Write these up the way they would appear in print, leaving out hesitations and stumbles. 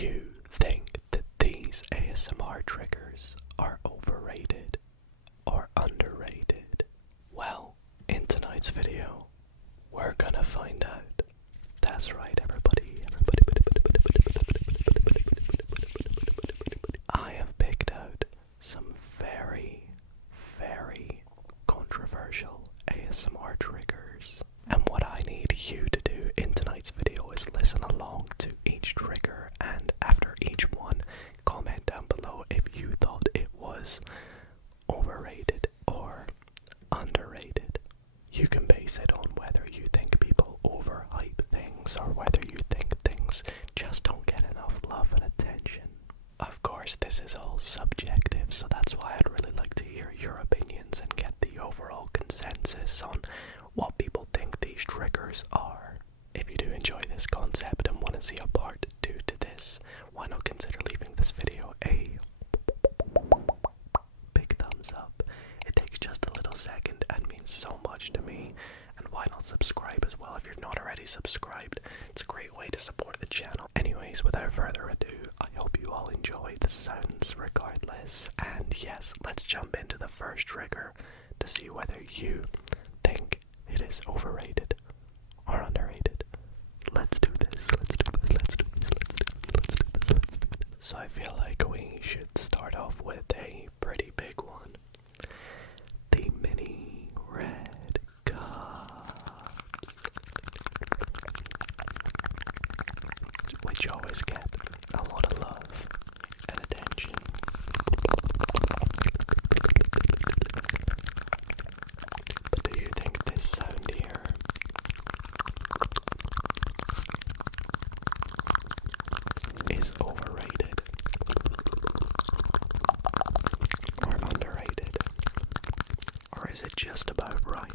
you think that these ASMR triggers are overrated or underrated? Well, in tonight's video, we're gonna find out. That's right, everybody. I have picked out some very, very controversial ASMR triggers. And what I need you to do in tonight's video is listen along to each trigger, and after each one, comment down below if you thought it was overrated or underrated. You can base it on whether you think people overhype things or whether you think things just don't get enough love and attention. Of course, this is all subjective, so that's why I'd really like to hear your opinions and get the overall consensus on what people think these triggers are. If you do enjoy this concept and want to see a part 2 to this, why not consider leaving this video a big thumbs up. It takes just a little second and means so much to me. And why not subscribe as well if you're not already subscribed? It's a great way to support the channel. Anyways, without further ado, I hope you all enjoy the sounds regardless. And yes, let's jump into the first trigger to see whether you think it is overrated or underrated. Let's do this. So I feel like we should start off with a pretty big one. The mini red cup, which always get a lot of love and attention. But do you think this sound here is overrated or underrated? Or is it just about right?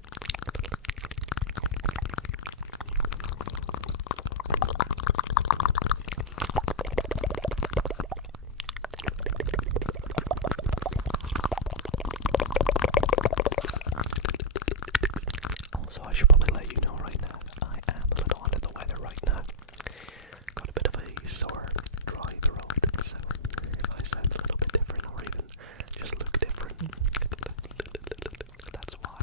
Also, I should probably let you know right now, I am a little under the weather right now. Got a bit of a sore, dry throat, so if I sound a little bit different or even just look different, that's why.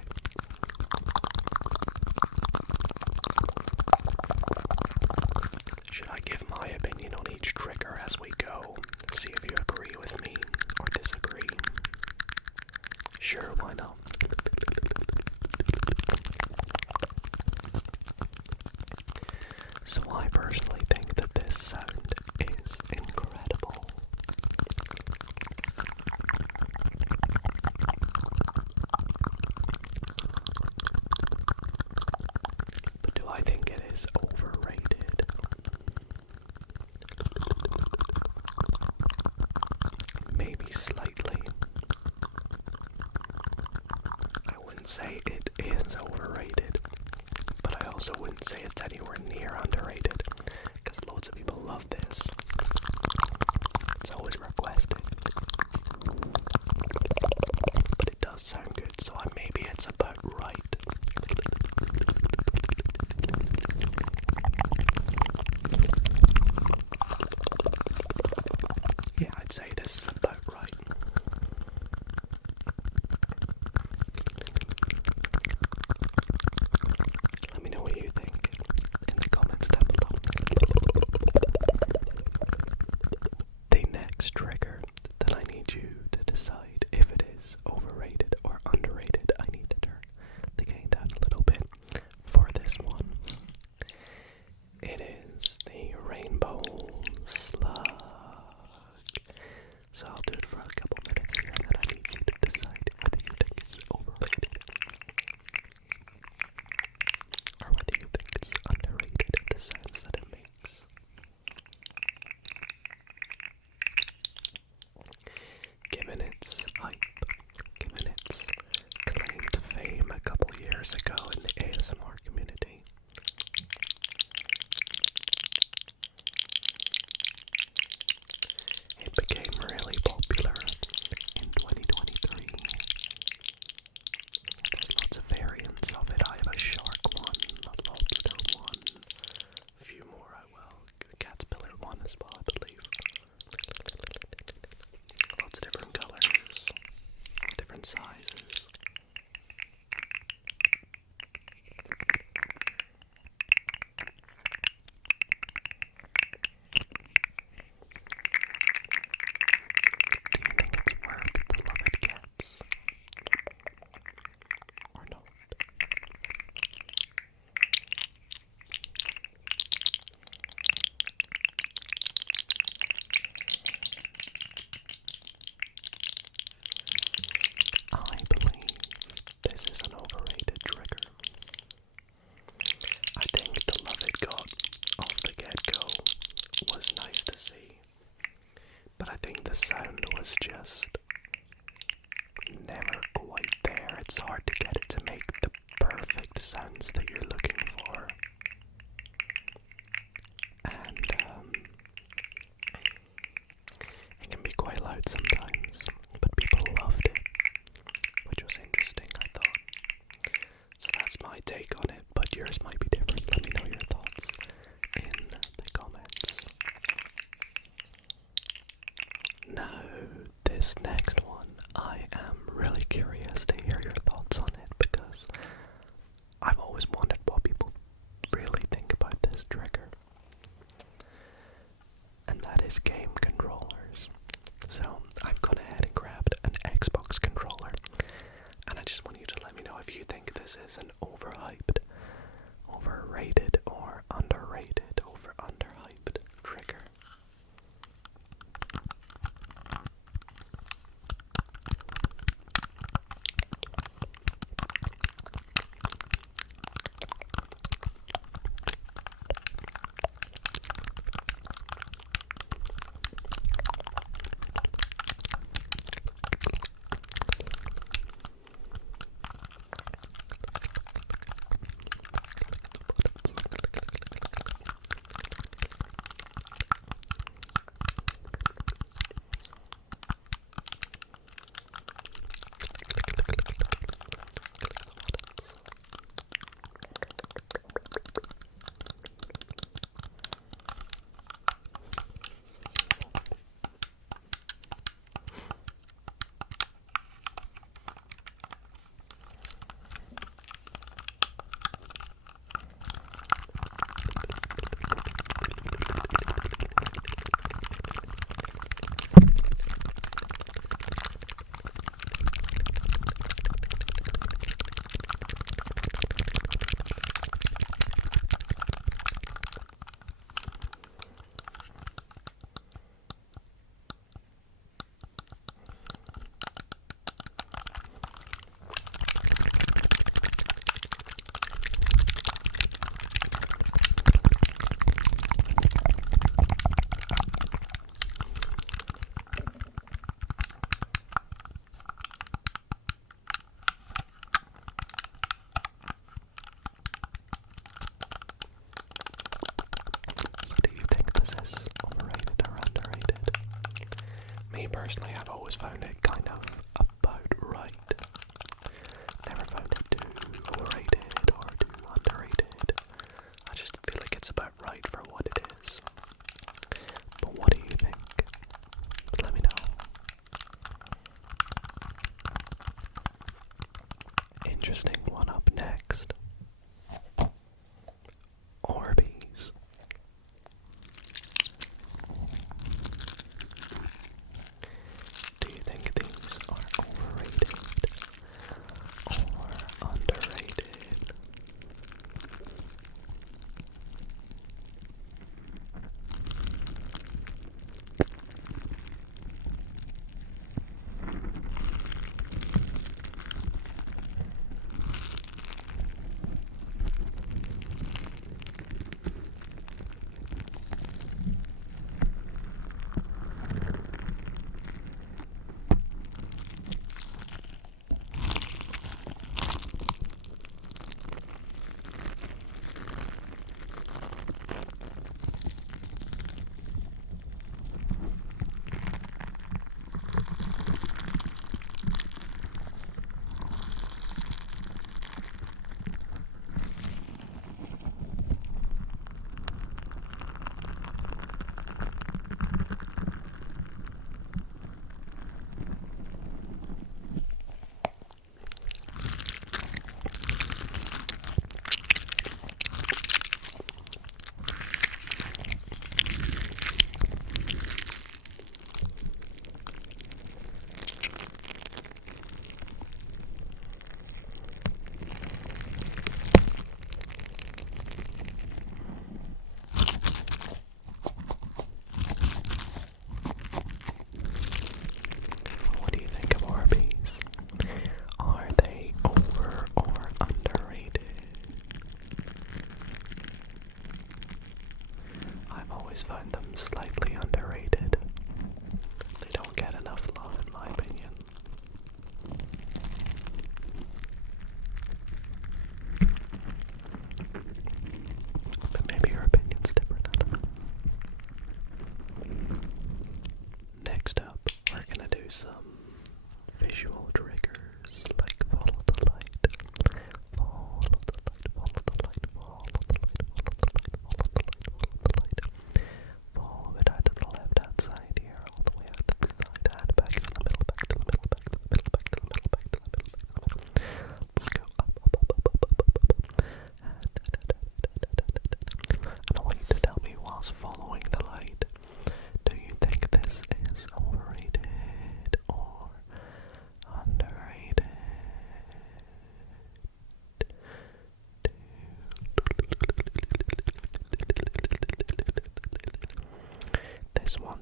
Should I give my opinion on each trigger as we go? See if you agree with me or disagree? Sure, why not? So I personally think that this sound is incredible. But do I think it is overrated? Maybe slightly. I wouldn't say it is overrated, but I also wouldn't say it's anywhere near underrated, because loads of people love this. It's always requested. But it does sound good, so maybe it's about right. Yeah, I'd say this is about right. Let me know what you think in the comments down below. The next trigger that I need you to decide if it is overrated or underrated, I need to turn the gain down a little bit for this one. It is the rainbow slug. So I'll do it for a couple minutes here, and then I need you to decide whether you think it's overrated or whether you think it's underrated in the sounds that it makes. think the sound was just never quite there. It's hard to get it to make the perfect sounds that you're looking for. And it can be quite loud sometimes, but people loved it, which was interesting, I thought. So that's my take on it, but yours might be different. Let me know your thoughts in the comments. Now, this next one, I am really curious to hear your thoughts on it because I've always wondered what people really think about this trigger. And that is game controllers. So I've gone ahead and grabbed an Xbox controller, and I just want you to let me know if you think this is an overhyped, overrated, or underrated, over underhyped trigger. Me personally, I've always found it kind of about right. Never found it too overrated or too underrated. I just feel like it's about right for what it is. But what do you think? Let me know. Interesting one up next. Orbeez. Do you think these are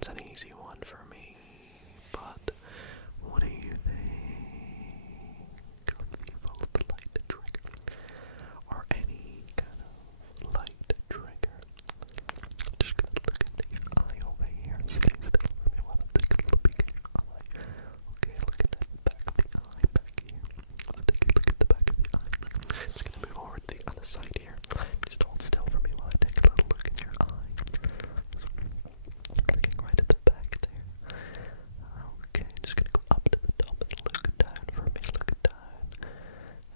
one's an easy one for me, but what do you think of the evolved light trigger? Or any kind of light trigger? Just gonna look at the eye over here. Stay still for me while I take a look at your eye. Okay, look at that back of the eye back here. Let's take a look at the back of the eye. Just gonna move over to the other side here. Just hold still for me while I take a little look at your eye. Looking right at the back there. Okay, just gonna go up to the top and look down for me. Look down.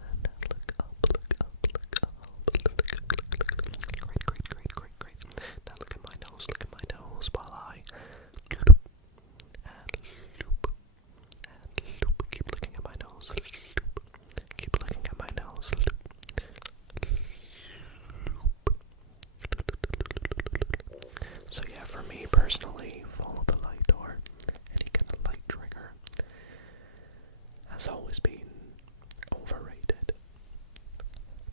And then look up, look up, look up. Great. Now look at my nose while I loop and loop and loop. Keep looking at my nose. Loop. Keep looking at my nose. Loop. So yeah, for me personally, follow the light or any kind of light trigger has always been overrated.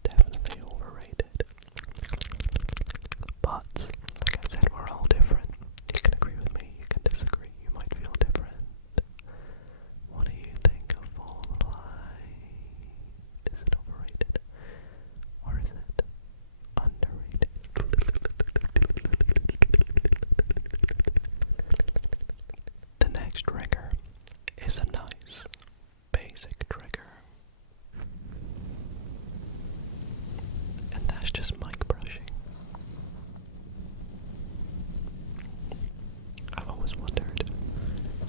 Definitely overrated. But, like I said, we're all different. You can agree with me, you can disagree, you might feel different. What do you think of all the light? Is it overrated? Or is it underrated? The next trigger is a nice, basic trigger. And that's just mic brushing. I've always wondered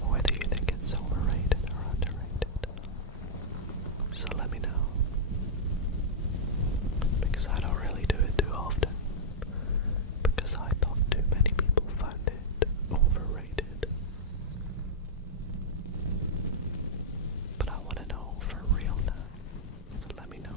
whether you think it's overrated or underrated. So let me know. Because I don't really do it too often. Because I thought too many people found it overrated. But I want to know for real now. So let me know.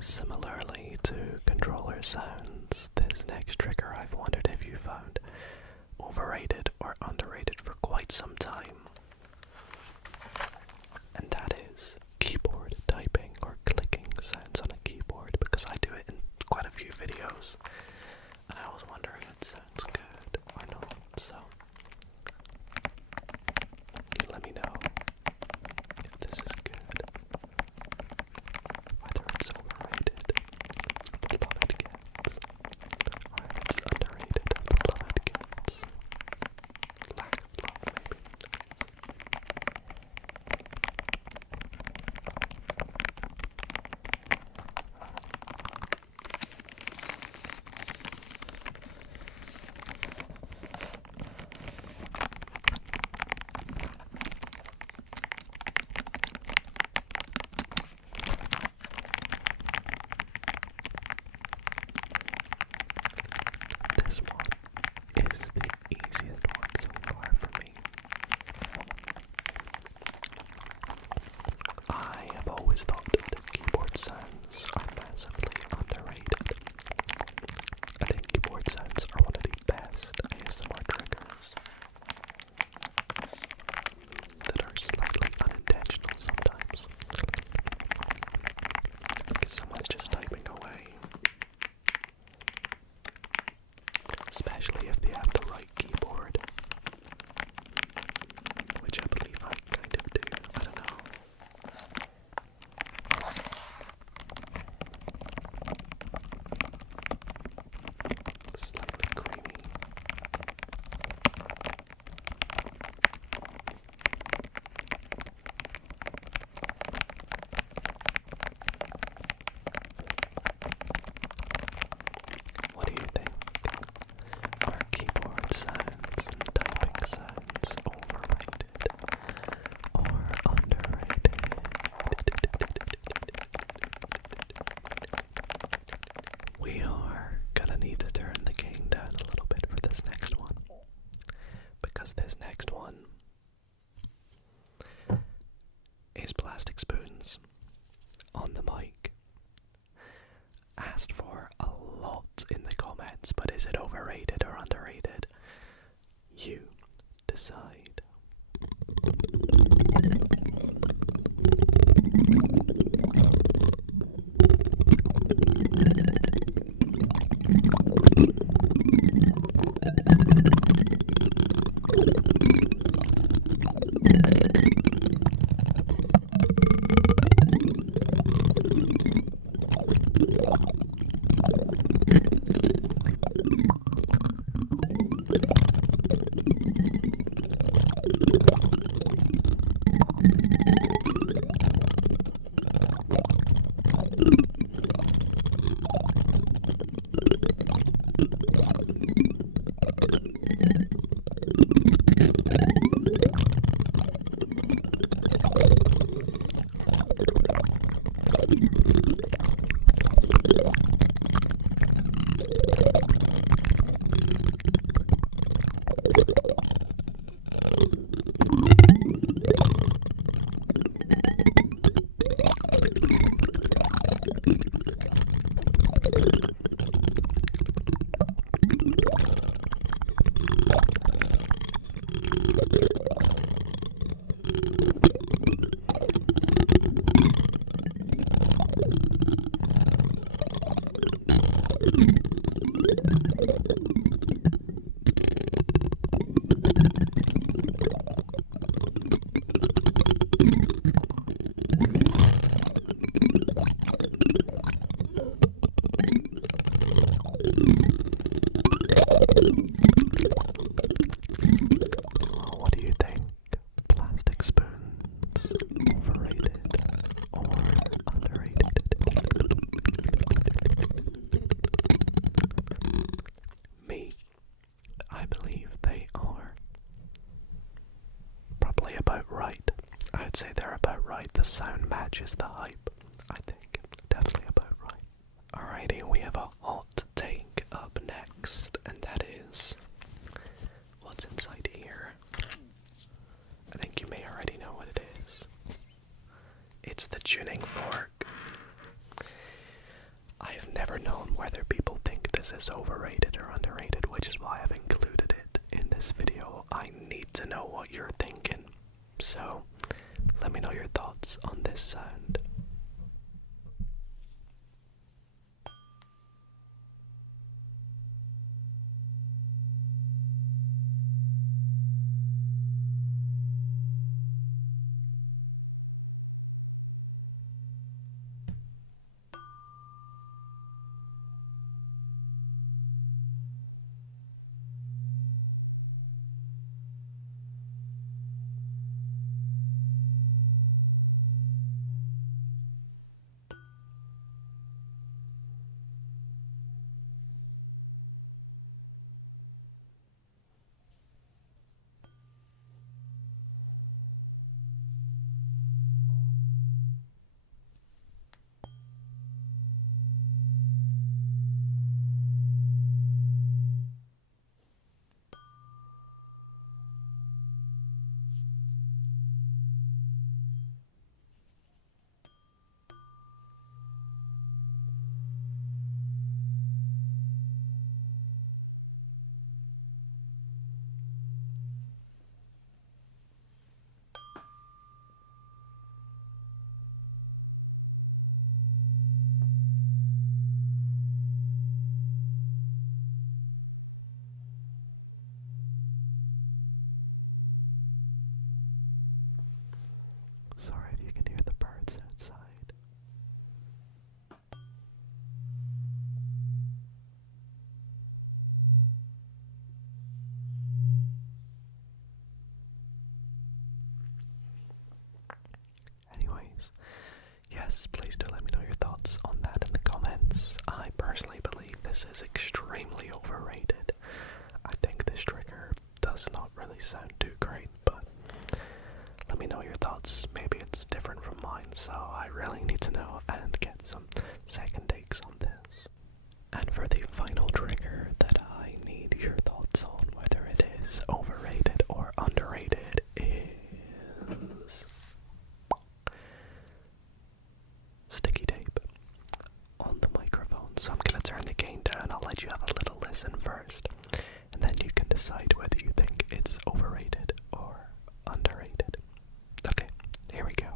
Similarly to controller sounds, this next trigger I've wondered if you found overrated or underrated for quite some time. And that is keyboard typing or clicking sounds on a keyboard, because I do it in quite a few videos. And I always wonder if it sounds good or not, so let me know if this is good, whether it's overrated, beloved cats, or if it's underrated, beloved cats. Is it overrated or underrated? You decide. What do you think? Plastic spoons, overrated or underrated? Me, I believe they are probably about right. I'd say they're about right. The sound matches the hype. I think definitely about right. Alrighty, we have a hot take up next, and that is what's inside here. I think you may already know what it is. It's the tuning fork. I have never known whether people think this is overrated or underrated, which is why I've included it in this video. I need to know what you're thinking. So, let me know your thoughts on this sound. Sorry if you can hear the birds outside. Anyways, yes, please do let me know your thoughts on that in the comments. I personally believe this is extremely overrated. I think this trigger does not really sound too great, but let me know your thoughts. Maybe it's different from mine, so I really need to know and get some second takes on this. And for the final trigger that I need your thoughts on, whether it is overrated or underrated, is sticky tape on the microphone. So I'm going to turn the gain down. I'll let you have a little listen. listen first, and then you can decide whether you think it's overrated or underrated. Okay, here we go.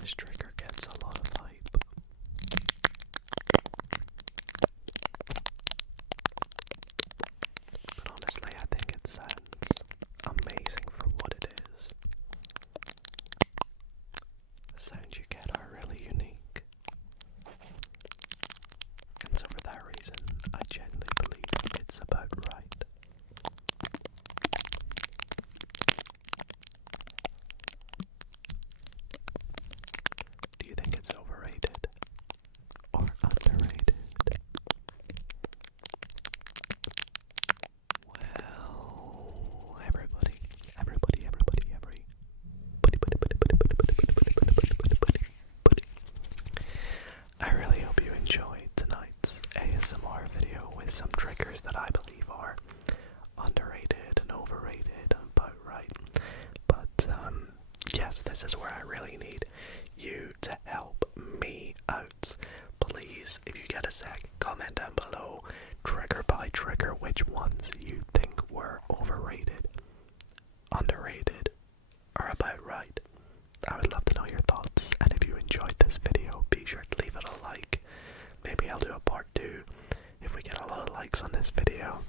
This trigger gets a lot of hype. But honestly, I think it sounds amazing for what it is. The sounds you get are really unique. And so for that reason, I genuinely believe it's about right. Do you think it's overrated or underrated? Well, everybody, I really hope you enjoyed tonight's ASMR video with some triggers that I believe are underrated and overrated and about right. But yes, this is where I really need you to help me out. Please, if you get a sec, comment down below, trigger by trigger, which ones you think were overrated, underrated, or about right. I would love to know your thoughts, and if you enjoyed this video, be sure to leave it a like. Maybe I'll do a part 2 if we get a lot of likes on this video.